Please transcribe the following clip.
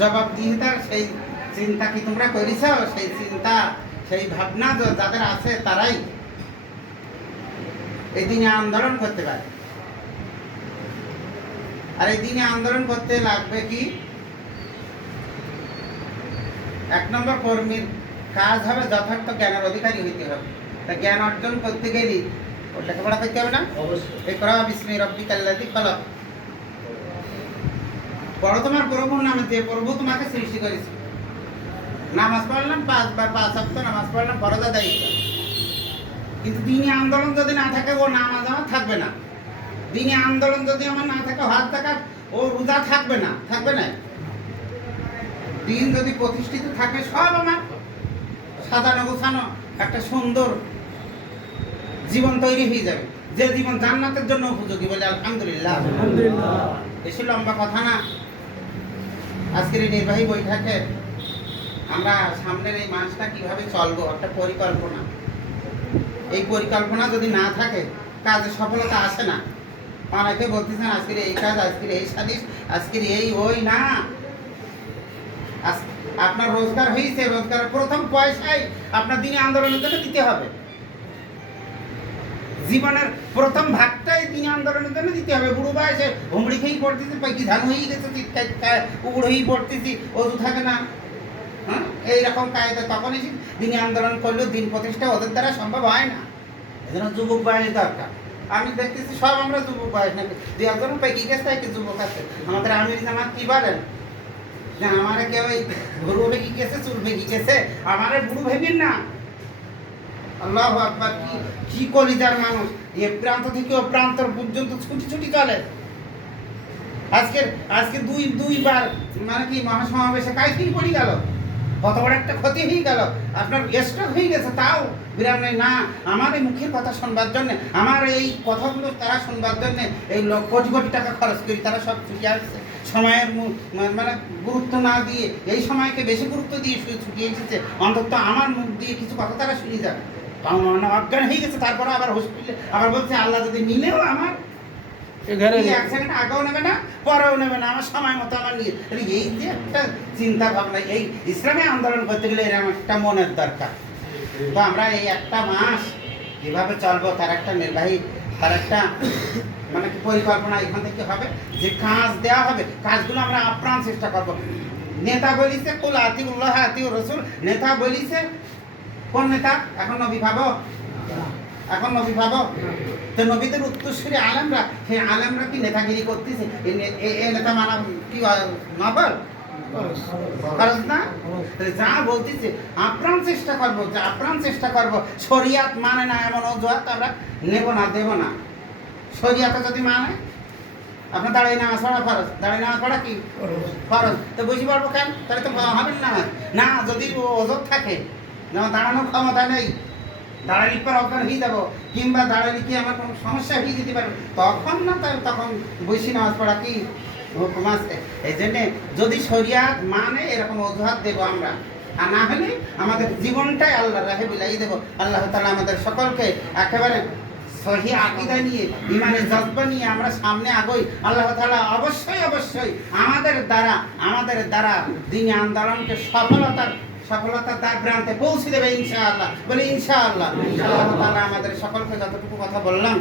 জবাবদিহিতার সেই চিন্তা কি তোমরা করেছ? সেই চিন্তা, সেই ভাবনা যাদের আছে তারাই এই দিনে আন্দোলন করতে পারে। আর এই দিনে আন্দোলন করতে লাগবে কি? 1 নম্বর, কর্মীর কাজ হবে যথার্থ জ্ঞানের অধিকারী হইতে হবে। তা জ্ঞান অর্জন করতে গেলে ওর লেখাপড়া করতে হবে না? অবশ্যই। ইকরা বিসমি রাব্বিকাল্লাযী খালাক। পড়ো তোমার প্রভুর নামে, যে প্রভু তোমাকে সৃষ্টি করেছে। নামাজ পড়লাম 5 ওয়াক্ত নামাজ পড়লাম, ফরজ আদায়। কিন্তু দিনে আন্দোলন যদি না থাকে, ও নামাজ আমার থাকবে না। দিনে আন্দোলন যদি আমার না থাকে, হাত থাকা ও রোজা থাকবে না, থাকবে না। দিন যদি প্রতিষ্ঠিত থাকে, সব আমার সাজানো গোছানো একটা সুন্দর জীবন তৈরি হয়ে যাবে, যে জীবন জান্নাতের জন্য উপযোগী। বলে আলহামদুলিল্লাহ। বেশি লম্বা কথা না। আজকের এই নির্বাহী বৈঠকে আমরা সামনের এই মাসটা কিভাবে চলবো, একটা পরিকল্পনা। এই পরিকল্পনা যদি না থাকে, কাজে সফলতা আসে না। অনেকে বলতেছেন আজকের এই কাজ, আজকের এই সালিশ, আজকের এই ওই না। আপনার রোজগার হয়েছে, রোজগারের প্রথম পয়সাই আপনার দিনে আন্দোলনের জন্য দিতে হবে। জীবনের প্রথম ভাগটাই দিনে আন্দোলনের জন্য দিতে হবে। বুড়ো বয়সে হুমড়ি খেয়েই পড়তেছি, পাইকি ধান হয়ে গেছে, উগুড় হয়েই পড়তেছি, অজু থাকে না। হ্যাঁ, এইরকম কায়দা তখনই দিনে আন্দোলন করলেও দিন প্রতিষ্ঠা ওদের দ্বারা সম্ভব হয় না। এজন্য যুবক বয়স দরকার। আমি দেখতেছি সব আমরা যুবক বয়স নাকি, 2-1 পাইকি গেছে, কি যুবক আছে। আমাদের আমির জামাত কি বলেন যে আমারে কেউ ওই গরু ভেঙে গেছে, চুল ভেঙে গেছে, আমারে বুড়ো ভেবেন না। আল্লাহু আকবার। কি কলিজার মানুষ! এ প্রান্ত থেকে ও প্রান্ত পর্যন্ত ছুটি ছুটি চলে। আজকে দুইবার মানে কি মহাসমাবেশে কাইফিল পড়ে গেল, কত বড় একটা ক্ষতি হয়ে গেল। আপনার স্ট্রোক হয়ে গেছে, তাও বিরাম নেই না। আমার এই মুখের কথা শুনবার জন্য, আমার এই কথাগুলো তারা শুনবার জন্য এই কোটি কোটি টাকা খরচ করি, তারা সব ছুটি আসছে। সময়ের মানে গুরুত্ব না দিয়ে, এই সময়কে বেশি গুরুত্ব দিয়ে ছুটি এসেছে। অন্তত আমার মুখ দিয়ে কিছু কথা তারা শুনে যাবে। অজ্ঞান হয়ে গেছে, তারপরে আবার হসপিটালে আবার বলছে আল্লাহ যদি নিলেও আমার আগেও নেবে না, পরেও নেবে না, আমার সময় মতো আমার নিয়ে। এই যে একটা চিন্তা ভাবনা, এই ইসলামে আন্দোলন করতে গেলে এরকম একটা মনের দরকার। তো আমরা এই একটা মাস কিভাবে চলবো, তার একটা নির্বাহী, তার একটা মানে কি পরিকল্পনা এখান থেকে হবে। যে কাজ দেওয়া হবে, কাজগুলো আমরা আপ্রাণ চেষ্টা করবো। নেতা বলিছে কুল আতিউল্লাহ আতিউর রাসূল, নেতা বলিছে কোন নেতা? এখন নবী ভাবো, এখন নবী ভাবো। তো নবীদের উত্তরসূরি আলেমরা, সেই আলেমরা কি নেতাগিরি করতেছে? এই নেতা মানা কি নফল? খরচ না? যা বলতেছে আপ্রাণ চেষ্টা করবো, যে আপ্রাণ চেষ্টা করবো। শরিয়াত মানে না এমন অজুহাত আমরা নেব না, দেব না। শরিয়াতে যদি মানে, আপনার দাঁড়িয়ে নামাজ পড়া ফরজ, দাঁড়িয়ে নামাজ পড়া কি ফরজ, তো বুঝি পারবো কেন? তাহলে তো হবে না। না, যদি ওজোর থাকে, যেমন দাঁড়ানোর ক্ষমতা নেই, দাঁড়ালি পর অজ্ঞান হয়ে যাবো, কিংবা দাঁড়ালি কি আমার কোনো সমস্যা হয়ে যেতে পারবে, তখন না, তখন বসি নামাজ পড়া কি হুকুম আছে? এই জন্যে যদি শরিয়াত মানে এরকম অজুহাত দেবো আমরা, আর না হলে আমাদের জীবনটাই আল্লাহ রাহে বিলাই দেবো। আল্লাহ তাআলা আমাদের সকলকে একেবারে সহি আকীদা নিয়ে, ঈমানের জজ্বা নিয়ে আমরা সামনে আগাই। আল্লাহ তাআলা অবশ্যই অবশ্যই আমাদের দ্বারা দ্বীনি আন্দোলনকে সফলতার দ্বার প্রান্তে পৌঁছে দেবে ইনশাআল্লাহ। বলে ইনশাআল্লাহ। আল্লাহ তাআলা আমাদের সকলকে যতটুকু কথা বললাম